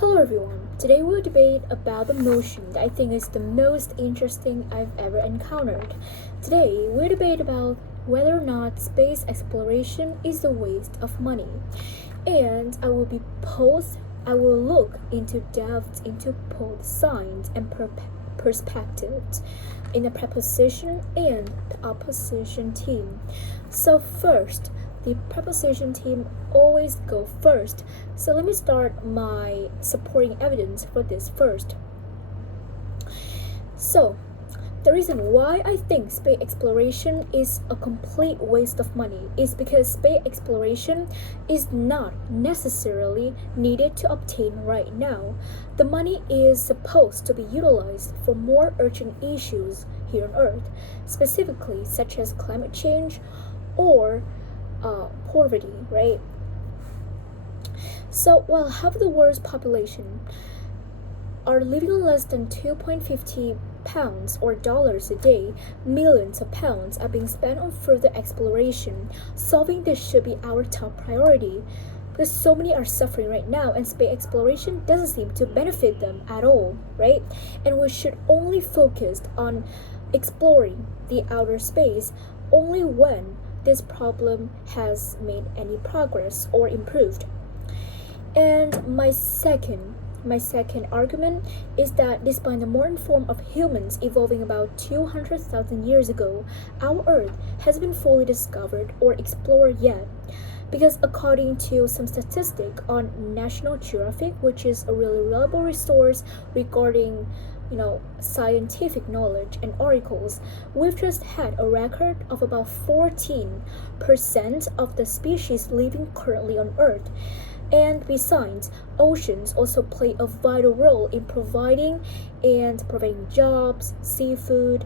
Hello everyone. Today we'll debate about the motion that I think is the most interesting I've ever encountered. Today we'll debate about whether or not space exploration is a waste of money. And I will look into depth into both science and perspectives in the preposition and the opposition team. So first, the preposition team always go first. So let me start my supporting evidence for this first. So, the reason why I think space exploration is a complete waste of money is because space exploration is not necessarily needed to obtain right now. The money is supposed to be utilized for more urgent issues here on Earth, specifically such as climate change or poverty, right? So, while half of the world's population are living on less than 2.50 pounds or dollars a day, millions of pounds are being spent on further exploration. Solving this should be our top priority because so many are suffering right now and space exploration doesn't seem to benefit them at all, right? And we should only focus on exploring the outer space only when this problem has made any progress or improved. And my second argument is that despite the modern form of humans evolving about 200,000 years ago, our Earth hasn't been fully discovered or explored yet. Because according to some statistic on National Geographic, which is a really reliable resource regarding scientific knowledge and articles, we've just had a record of about 14% of the species living currently on Earth. And besides, oceans also play a vital role in providing jobs, seafood,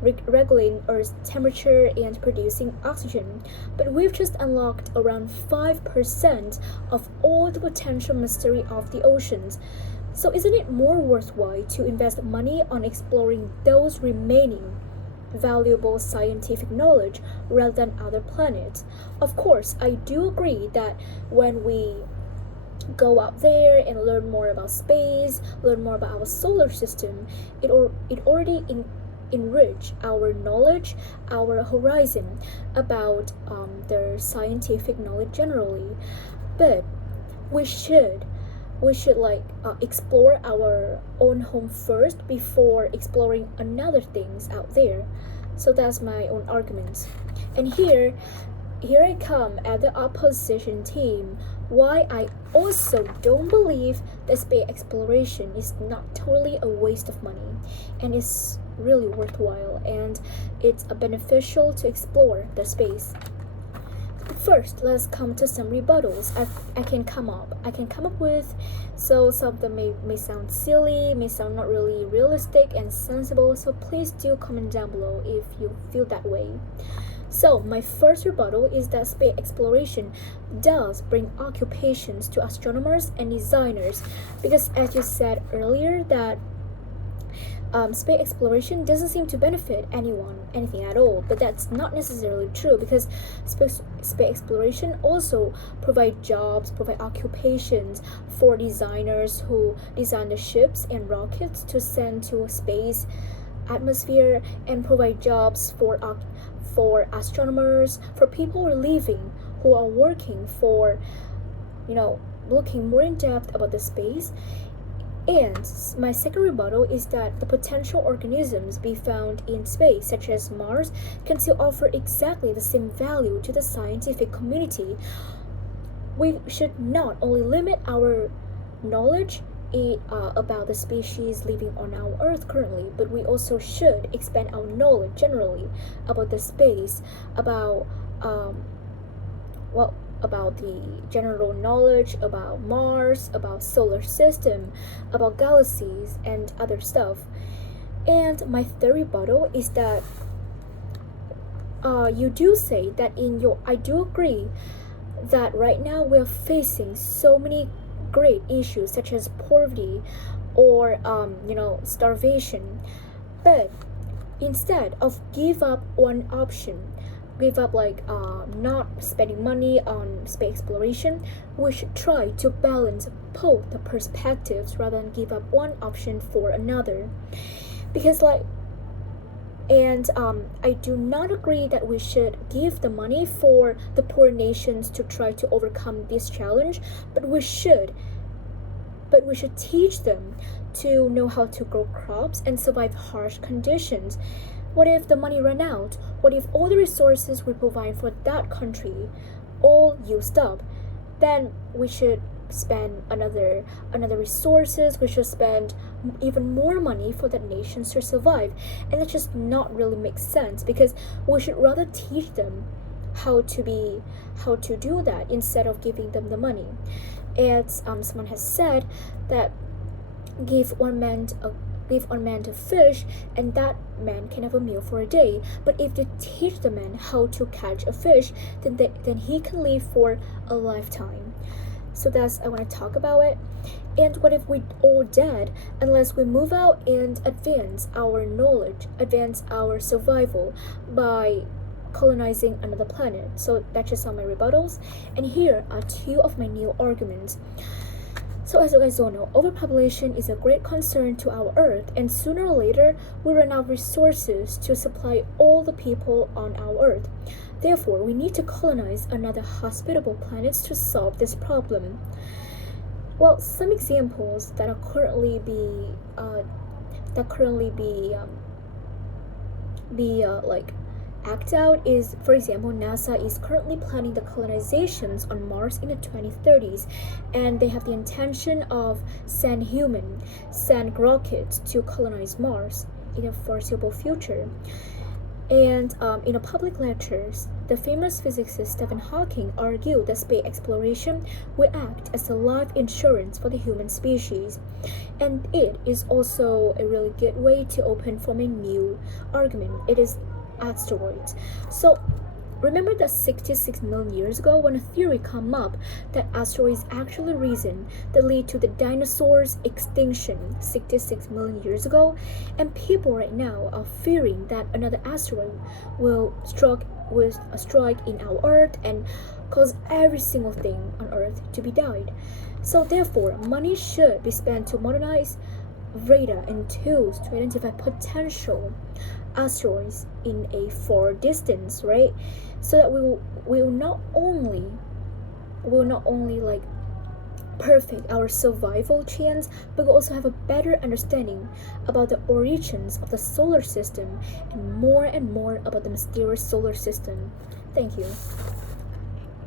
regulating Earth's temperature, and producing oxygen. But we've just unlocked around 5% of all the potential mystery of the oceans. So isn't it more worthwhile to invest money on exploring those remaining valuable scientific knowledge rather than other planets? Of course, I do agree that when we go out there and learn more about space, learn more about our solar system, it already enrich our knowledge, our horizon about the scientific knowledge generally. But we should explore our own home first before exploring another things out there. So that's my own arguments. And here I come at the opposition team. Why I also don't believe that space exploration is not totally a waste of money and is really worthwhile and it's beneficial to explore the space. First, let's come to some rebuttals I can come up with. So some of them may sound silly, may sound not really realistic and sensible, so please do comment down below if you feel that way. So my first rebuttal is that space exploration does bring occupations to astronomers and designers because as you said earlier that space exploration doesn't seem to benefit anything at all, but that's not necessarily true because space exploration also provide jobs, provide occupations for designers who design the ships and rockets to send to space atmosphere, and provide jobs for astronomers, for people who are working for looking more in depth about the space. And my second rebuttal is that the potential organisms be found in space, such as Mars, can still offer exactly the same value to the scientific community. We should not only limit our knowledge about the species living on our Earth currently, but we also should expand our knowledge generally about the space, about the general knowledge about Mars, about solar system, about galaxies and other stuff. And my third rebuttal is that you do say that I do agree that right now we're facing so many great issues such as poverty or starvation, but instead of give up one option, not spending money on space exploration. We should try to balance both the perspectives rather than give up one option for another. Because I do not agree that we should give the money for the poor nations to try to overcome this challenge, but we should teach them to know how to grow crops and survive harsh conditions. What if the money ran out? What if all the resources we provide for that country all used up? Then we should spend another resources. We should spend even more money for that nations to survive, and that just not really makes sense, because we should rather teach them how to do that instead of giving them the money. As someone has said that give one man a fish, and that man can have a meal for a day. But if you teach the man how to catch a fish, then he can live for a lifetime. So that's I want to talk about it. And what if we all dead unless we move out and advance our knowledge, advance our survival by colonizing another planet? So that's just some of my rebuttals. And here are two of my new arguments. So as you guys all know, overpopulation is a great concern to our Earth, and sooner or later we run out of resources to supply all the people on our Earth. Therefore, we need to colonize another hospitable planets to solve this problem. Well, some examples that are currently act out is, for example, NASA is currently planning the colonizations on Mars in the 2030s, and they have the intention of send rockets to colonize Mars in a foreseeable future. And in a public lectures, the famous physicist Stephen Hawking argued that space exploration will act as a life insurance for the human species. And it is also a really good way to open from a new argument. It is asteroids. So remember that 66 million years ago when a theory came up that asteroids actually reason that lead to the dinosaurs extinction 66 million years ago, and people right now are fearing that another asteroid will strike in our Earth and cause every single thing on Earth to be died. So therefore, money should be spent to modernize radar and tools to identify potential asteroids in a far distance, right? So that we will not only perfect our survival chance, but we'll also have a better understanding about the origins of the solar system and more about the mysterious solar system. Thank you.